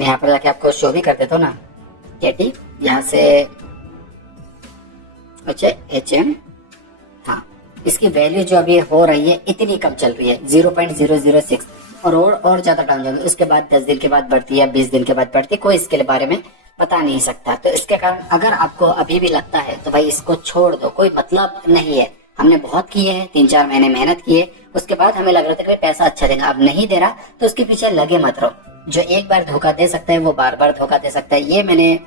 मैं यहाँ पर जाके आपको शो भी कर देता हूँ ना, KT यहाँ से। अच्छा HM, हाँ इसकी वैल्यू जो अभी हो रही है इतनी कम चल रही है 0.006, और ज्यादा डाउन जाएगी। उसके बाद 10 दिन के बाद बढ़ती है, 20 दिन के बाद बढ़ती है, कोई इसके बारे में बता नहीं सकता। तो इसके कारण अगर आपको अभी भी लगता है तो भाई इसको छोड़ दो, कोई मतलब नहीं है। हमने बहुत किए हैं, 3-4 महीने मेहनत किए, उसके बाद हमें लग रहा था कि पैसा अच्छा देगा, अब नहीं दे रहा तो उसके पीछे लगे मत रहो। जो एक बार धोखा दे सकता है वो बार बार धोखा दे सकता है, ये मैंने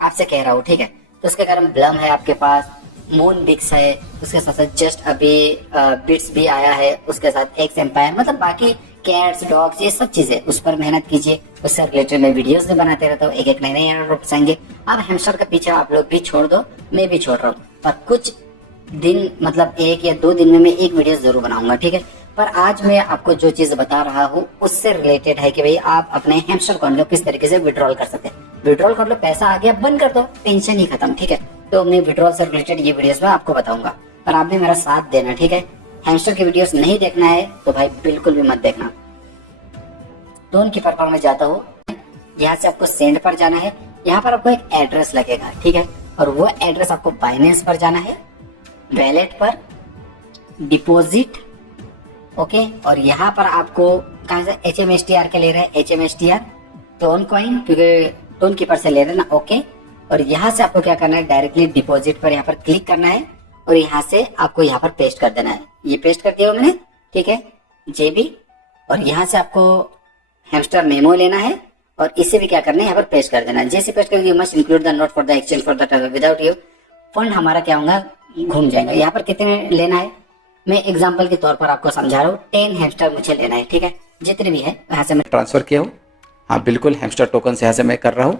आपसे कह रहा हूँ, ठीक है। तो उसके कारण ब्लम है आपके पास, मून बिक्स है, उसके साथ साथ जस्ट अभी बिट्स भी आया है, उसके साथ एक्स एम्पायर, मतलब बाकी कैट्स डॉग्स ये सब चीजें, उस पर मेहनत कीजिए। उससे रिलेटेड मैं वीडियोस भी बनाते रहता हूँ, एक नए नए एयरड्रॉप्स आएंगे। अब हैमस्टर का पीछे आप लोग भी छोड़ दो, मैं भी छोड़ रहा हूँ, पर कुछ दिन मतलब 1 या 2 दिन में मैं एक वीडियो जरूर बनाऊंगा, ठीक है। पर आज मैं आपको जो चीज बता रहा हूँ उससे रिलेटेड है कि भाई आप अपने हैमस्टर अकाउंट को किस तरीके से विड्रॉल कर सकते हैं। विड्रॉल कर लो, पैसा आ गया बंद कर दो, टेंशन ही खत्म, ठीक है। तो मैं विड्रॉल से रिलेटेड ये वीडियोस में आपको बताऊंगा, पर आप भी मेरा साथ देना, ठीक है। हैमस्टर की वीडियोस नहीं देखना है तो भाई बिल्कुल भी मत देखना। टोन कीपर पर मैं जाता हूँ, यहाँ से आपको सेंड पर जाना है, यहाँ पर आपको एक एड्रेस लगेगा, ठीक है। और वो एड्रेस आपको बाइनेंस पर जाना है, वैलेट पर, डिपॉजिट, ओके। और यहाँ पर आपको कहाँ से HMSTR के ले रहे हैं, HMSTR टोन कॉइन, क्योंकि टोन कीपर से ले रहे हैं ना, ओके। और यहाँ से आपको क्या करना है, डायरेक्टली डिपॉजिट पर यहाँ पर क्लिक करना है और यहाँ से आपको यहाँ पर पेस्ट कर देना है। ये पेस्ट कर दिया मैंने, ठीक है, JB। और यहाँ से आपको हैमस्टर मेमो लेना है और इसे भी क्या करना है, यहाँ पर पेस्ट कर देना है। जैसे पेस्ट कर दिया, must include the note for the exchange for the transfer, without you fund हमारा क्या होगा, घूम जाएगा। यहाँ पर कितने लेना है, मैं एग्जांपल के तौर पर आपको समझा रहा हूँ, 10 हैमस्टर मुझे लेना है, ठीक है। जितने भी है यहाँ से मैं ट्रांसफर किया हूँ, हाँ बिल्कुल, हैमस्टर टोकन से यहाँ से मैं कर रहा हूँ,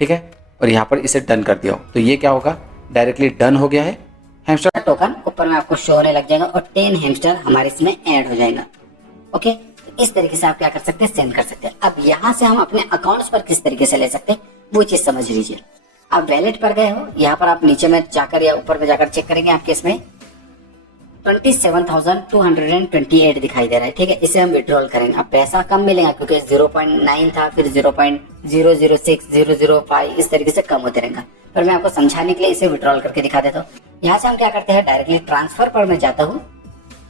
ठीक है। और यहाँ पर इसे डन कर दिया हूँ, तो ये क्या होगा, डायरेक्टली डन हो गया है। हैमस्टर टोकन ऊपर में आपको शो होने लग जाएगा और 10 हैमस्टर हमारे इसमें ऐड हो जाएगा, ओके। इस तरीके से आप क्या कर सकते हैं, सेंड कर सकते हैं। अब यहाँ से हम अपने अकाउंट्स पर किस तरीके से ले सकते हैं वो चीज समझ लीजिए। आप वैलेट पर गए हो, यहाँ पर आप नीचे में जाकर या ऊपर में जाकर चेक करेंगे, आपके इसमें 27,228 दिखाई दे रहा है, ठीक है। इसे हम विड्रॉल करेंगे। अब पैसा कम मिलेगा क्योंकि 0.9 था, फिर 0.006, 005 इस तरीके से कम होते रहेगा। पर मैं आपको समझाने के लिए इसे विड्रॉल करके दिखा देता हूँ। यहाँ से हम क्या करते हैं, डायरेक्टली ट्रांसफर पर मैं जाता हूँ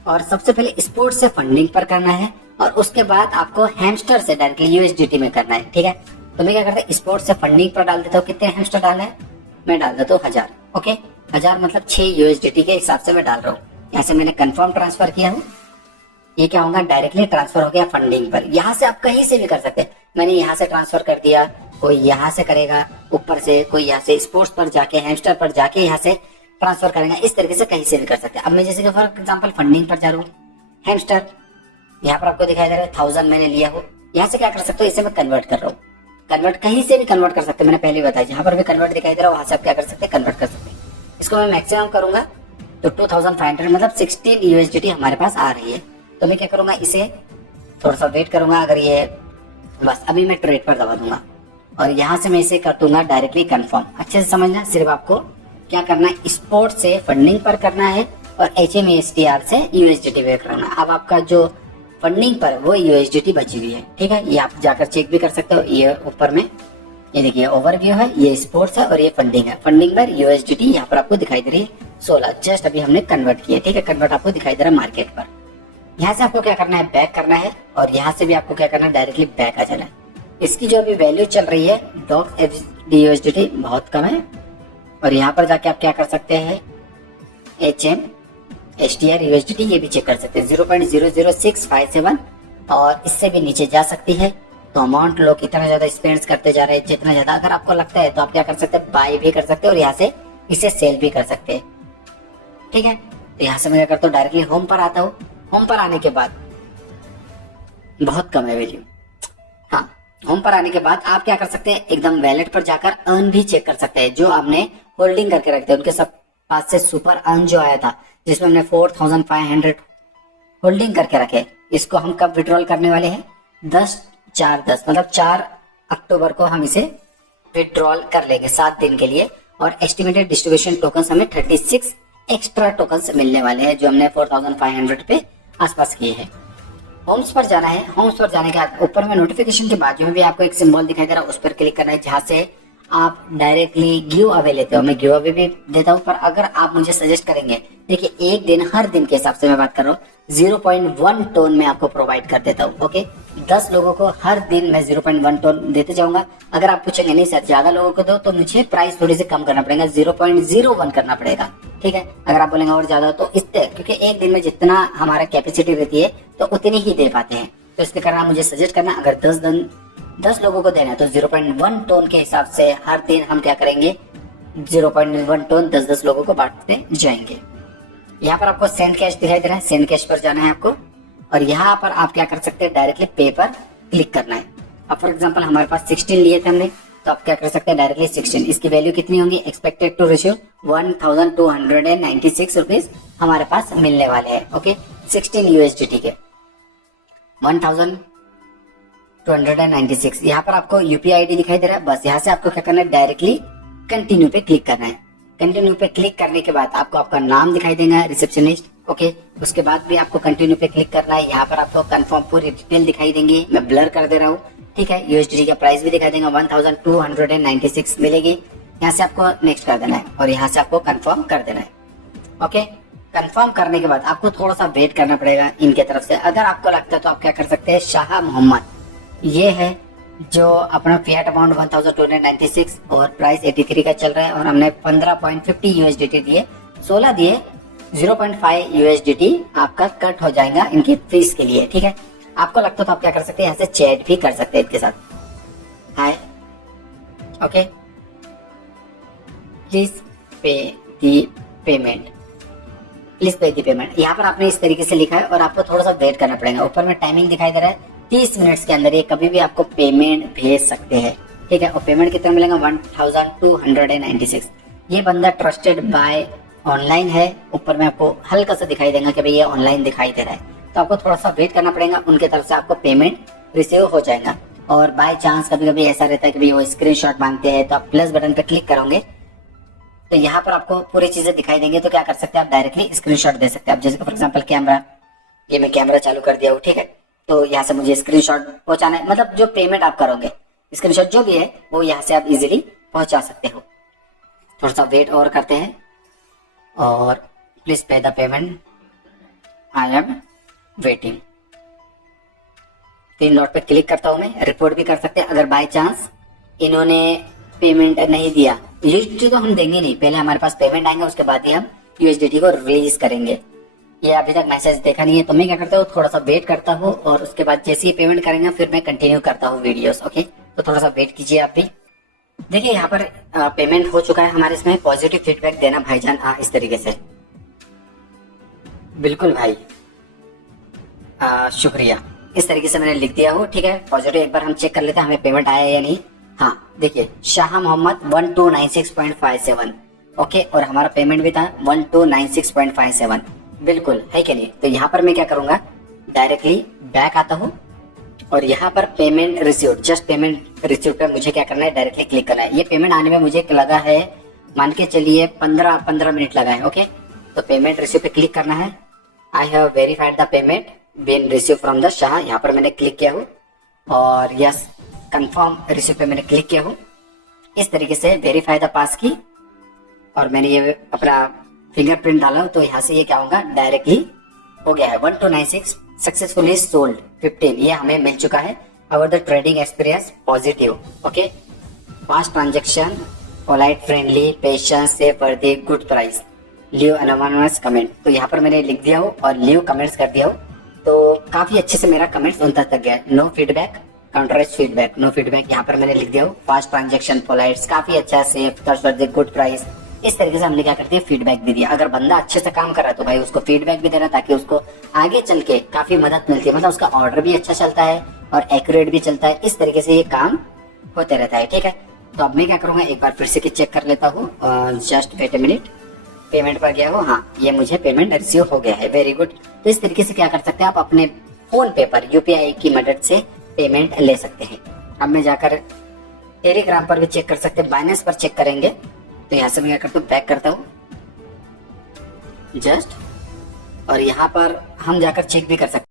और सबसे पहले स्पोर्ट से फंडिंग पर करना है और उसके बाद आपको हैमस्टर से डायरेक्टली USDT में करना है, ठीक है। तो मैं क्या करता हूँ, स्पोर्ट से फंडिंग पर डाल देता हूँ। कितने हैमस्टर डाला है, मैं डाल देता हूँ 1000, ओके। 1000 मतलब 6 USDT के हिसाब से मैं डाल रहा हूँ। यहाँ से मैंने कंफर्म ट्रांसफर किया हूँ, ये क्या होगा, डायरेक्टली ट्रांसफर हो गया फंडिंग पर। यहाँ से आप कहीं से भी कर सकते हैं, मैंने यहाँ से ट्रांसफर कर दिया, कोई यहाँ से करेगा ऊपर से, कोई यहाँ से स्पोर्ट्स पर जाके हैमस्टर पर जाके यहाँ से ट्रांसफर करेगा, इस तरीके से कहीं से भी कर सकते हैं। अब मैं जैसे कि फॉर एग्जांपल फंडिंग पर जा रहा हूँ, हैमस्टर यहाँ पर आपको दिखाई दे रहा है 1000 मैंने लिया हो। यहाँ से क्या कर सकते हो, इसे मैं कन्वर्ट कर रहा हूँ, कन्वर्ट कहीं से भी कन्वर्ट कर सकते हैं, मैंने पहले बताया। जहाँ पर भी कन्वर्ट दिखाई दे रहा है वहां से आप क्या कर सकते हैं, कन्वर्ट कर सकते हैं। इसको मैं मैक्सिमम करूंगा तो 2500 मतलब 16 USDT हमारे पास आ रही है। तो मैं क्या करूंगा, इसे थोड़ा सा वेट करूंगा। अगर ये बस अभी मैं ट्रेड पर दबा दूंगा और यहाँ से मैं इसे कर दूंगा डायरेक्टली कंफर्म। अच्छे से समझना, सिर्फ आपको क्या करना है, स्पोर्ट से फंडिंग पर करना है और HMSTR से USDT पे करना है। अब आपका जो फंडिंग पर वो USDT बची हुई है, ठीक है। ये आप जाकर चेक भी कर सकते हो। ये ऊपर में ये देखिए ओवरव्यू है, ये स्पोर्ट्स है और ये फंडिंग है। फंडिंग पर USDT यहाँ पर आपको दिखाई दे रही है 16, जस्ट अभी हमने कन्वर्ट किया, ठीक है। कन्वर्ट आपको दिखाई दे रहा है मार्केट पर। यहाँ से आपको क्या करना है, बैक करना है और यहाँ से भी आपको क्या करना है, डायरेक्टली बैक आ जाना है। इसकी जो अभी वैल्यू चल रही है DOXUSDT बहुत कम है। और यहाँ पर जाके आप क्या कर सकते हैं, HMSTR USDT ये भी चेक कर सकते हैं 0.00657 और इससे भी नीचे जा सकती है। तो अमाउंट लोग इतना ज्यादा स्पेंड करते जा रहे हैं, जितना ज्यादा अगर आपको लगता है तो आप क्या कर सकते हैं, बाय भी कर सकते हैं और यहाँ से इसे सेल भी कर सकते हैं, ठीक है। तो यहाँ से मैं क्या करता हूँ, डायरेक्टली होम पर आता हूँ। होम पर आने के बाद बहुत कम है वैल्यू, हाँ। होम पर आने के बाद आप क्या कर सकते हैं, एकदम वैलेट पर जाकर अर्न भी चेक कर सकते हैं। जो आपने होल्डिंग करके रखते हैं उनके सब पास से सुपर अर्न जो आया था, जिसमें हमने 4500 होल्डिंग करके रखे, इसको हम कब विड्रॉल करने वाले हैं, 10/4/10 मतलब 4 अक्टूबर को हम इसे विड्रॉल कर लेंगे 7 दिन के लिए। और एस्टिमेटेड डिस्ट्रीब्यूशन टोकन हमें 36 एक्स्ट्रा टोकन मिलने वाले हैं, जो हमने 4500 पे आसपास किए हैं। होम्स पर जाना है। होम्स पर जाने के बाद ऊपर में नोटिफिकेशन के बाजू में भी आपको एक सिंबल दिखाई दे रहा है, उस पर क्लिक करना है, जहां से आप डायरेक्टली गिव अवे लेते हो। मैं गिव अवे भी देता हूँ, पर अगर आप मुझे सजेस्ट करेंगे, देखिए एक दिन हर दिन के हिसाब से मैं बात कर रहा हूँ, 0.1 टोन में आपको प्रोवाइड कर देता हूँ। ओके, 10 लोगों को हर दिन मैं 0.1 टोन देते जाऊंगा। अगर आप पूछेंगे नहीं सर ज्यादा लोगों को दो, तो मुझे प्राइस थोड़ी सी कम करना पड़ेगा, 0.01 करना पड़ेगा। ठीक है, अगर आप बोलेंगे और ज्यादा तो इससे, क्योंकि एक दिन में जितना हमारा कैपेसिटी रहती है तो उतनी ही दे पाते हैं, तो इसके कारण आप मुझे सजेस्ट करना। अगर 10 लोगों को देना है तो 0.1 टोन के हिसाब से हर दिन हम क्या करेंगे, 0.1 टोन 10 लोगों को बांटते जाएंगे। यहाँ पर आपको सेंड कैश दिखाई दे रहा है, सेंड कैश पर जाना है आपको, और यहाँ पर आप क्या कर सकते हैं, डायरेक्टली पे पर क्लिक करना है। अब फॉर एग्जांपल हमारे पास 16 लिए थे हमने, तो आप क्या कर सकते हैं, डायरेक्टली 16, इसकी वैल्यू कितनी होगी, एक्सपेक्टेड टू रिसीव 1296 रुपीज हमारे पास मिलने वाले हैं। ओके, 16 USDT के 1296। यहाँ पर आपको यूपीआई आईडी दिखाई दे रहा है, बस यहाँ से आपको क्या करना है, डायरेक्टली कंटिन्यू पे क्लिक करना है। कंटिन्यू पे क्लिक करने के बाद आपको आपका नाम दिखाई देगा, रिसेप्शनिस्ट। ओके, उसके बाद भी आपको कंटिन्यू पे क्लिक करना है। यहाँ पर आपको कंफर्म पूरी डिटेल दिखाई देंगी, मैं ब्लर कर दे रहा हूँ। ठीक है, USDT का प्राइस भी दिखाई देगा, 1296 मिलेगी। यहाँ से आपको नेक्स्ट कर देना है और यहाँ से आपको कंफर्म कर देना है। ओके, कंफर्म करने के बाद आपको थोड़ा सा वेट करना पड़ेगा इनके तरफ से। अगर आपको लगता है तो आप क्या कर सकते हैं, शाह मोहम्मद, ये है जो अपना फिएट अमाउंट 1296 और प्राइस 83 का चल रहा है, और हमने 15.50 USDT दिए, 16 दिए, 0.5 USDT आपका कट हो जाएगा इनकी फीस के लिए। ठीक है, आपको लगता है तो आप क्या कर सकते हैं, यहाँ से चैट भी कर सकते हैं इनके साथ, हाय okay please pay the payment, please pay the payment. यहाँ पर आपने इस तरीके से लिखा है और आपको थोड़ा सा वेट करना पड़ेगा। ऊपर में टाइमिंग दिखाई दे रहा है, 30 मिनट्स के अंदर ये कभी भी आपको पेमेंट भेज सकते हैं। ठीक है, और पेमेंट कितना मिलेगा, 1296। ये बंदा ट्रस्टेड बाय ऑनलाइन है, ऊपर में आपको हल्का सा दिखाई देगा कि भाई ये ऑनलाइन दिखाई दे रहा है, तो आपको थोड़ा सा वेट करना पड़ेगा, उनके तरफ से आपको पेमेंट रिसीव हो जाएगा। और बाय चांस कभी कभी ऐसा रहता है कि भाई वो स्क्रीनशॉट मांगते हैं, तो आप प्लस बटन पे क्लिक करोगे तो यहाँ पर आपको पूरी चीजें दिखाई देंगी। तो क्या कर सकते हैं, आप डायरेक्टली स्क्रीनशॉट दे सकते हैं। आप जैसे फॉर एग्जांपल कैमरा, ये मैं कैमरा चालू कर दिया हूँ। ठीक है, तो यहाँ से मुझे स्क्रीनशॉट पहुंचाना है, मतलब जो पेमेंट आप करोगे स्क्रीनशॉट जो भी है वो यहाँ से आप इजीली पहुंचा सकते हो। थोड़ा सा वेट और करते हैं, और please pay the payment, I am waiting. 3 dot पे क्लिक करता हूं मैं, रिपोर्ट भी कर सकते हैं अगर बाय चांस इन्होंने पेमेंट नहीं दिया। USDT तो हम देंगे नहीं, पहले हमारे पास पेमेंट आएंगे, उसके बाद ही हम USDT को रिलीज करेंगे। ये अभी तक मैसेज देखा नहीं है, तो मैं क्या करता हूँ, थोड़ा सा वेट करता हूँ, और उसके बाद जैसे ही पेमेंट करेंगे फिर मैं कंटिन्यू करता हूँ वीडियोस। ओके, तो थोड़ा सा वेट कीजिए आप भी। देखिए यहाँ पर पेमेंट हो चुका है हमारे, इसमें पॉजिटिव फीडबैक देना भाईजान, इस तरीके से। बिल्कुल भाई, शुक्रिया, इस तरीके से मैंने लिख दिया हो। ठीक है, पॉजिटिव एक बार हम चेक कर लेते हैं हमें पेमेंट आया या नहीं। हाँ देखिए, शाह मोहम्मद 1296.57। ओके, और हमारा पेमेंट भी था 1296.57, बिल्कुल है कि नहीं। तो यहाँ पर मैं क्या करूंगा, डायरेक्टली बैक आता हूँ, और यहाँ पर payment received, just payment received पे मुझे क्या करना है, डायरेक्टली क्लिक करना है। ये पेमेंट आने में मुझे लगा है, मान के चलिए 15 मिनट लगा है। ओके, तो पेमेंट रिसीव पे क्लिक करना है। I have verified the payment been receive from the Shah, यहाँ पर मैंने क्लिक किया हूँ, और यस कंफर्म रिसीव पे मैंने क्लिक किया हूँ। इस तरीके से वेरीफाई द पास की, और मैंने ये अपना फिंगरप्रिंट डाला, तो यहाँ से ये क्या होगा, डायरेक्टली हो गया है 1296 सक्सेसफुली सोल्ड 15, ये हमें मिल चुका है। Our the trading experience positive. Okay, fast transaction, polite, friendly, patience, safe, worthy, good price, leave anonymous comment. तो यहाँ पर मैंने लिख दिया हो और लीव कमेंट्स कर दिया हो, तो काफी अच्छे से मेरा कमेंट्स उन तक गया। No feedback, counterise feedback, no feedback, यहाँ पर मैंने लिख दिया हो। फास्ट ट्रांजेक्शन, पोलाइट, काफी अच्छा, सेफ, ट्रस्टवर्दी, गुड प्राइस। इस तरीके से हमने क्या करते हैं, फीडबैक भी दिया। अगर बंदा अच्छे से काम कर रहा है तो भाई उसको फीडबैक भी देना, ताकि उसको आगे चल के काफी मदद मिलती है, मतलब उसका ऑर्डर भी अच्छा चलता है और एक्यूरेट भी चलता है। इस तरीके से ये काम होते रहता है। ठीक है, तो अब मैं क्या करूंगा, एक बार फिर से चेक कर लेता हूँ, just wait a minute. Payment पर गया हो, हाँ ये मुझे पेमेंट रिसीव हो गया है, वेरी गुड। तो इस तरीके से क्या कर सकते हैं आप, अपने फोन पे पर यूपीआई की मदद से पेमेंट ले सकते हैं। अब मैं जाकर टेलीग्राम पर भी चेक कर सकते हैं, बाइनेंस पर चेक करेंगे। तो यहाँ से मैं क्या करता हूँ, बैक करता हूँ जस्ट, और यहाँ पर हम जाकर चेक भी कर सकते हैं।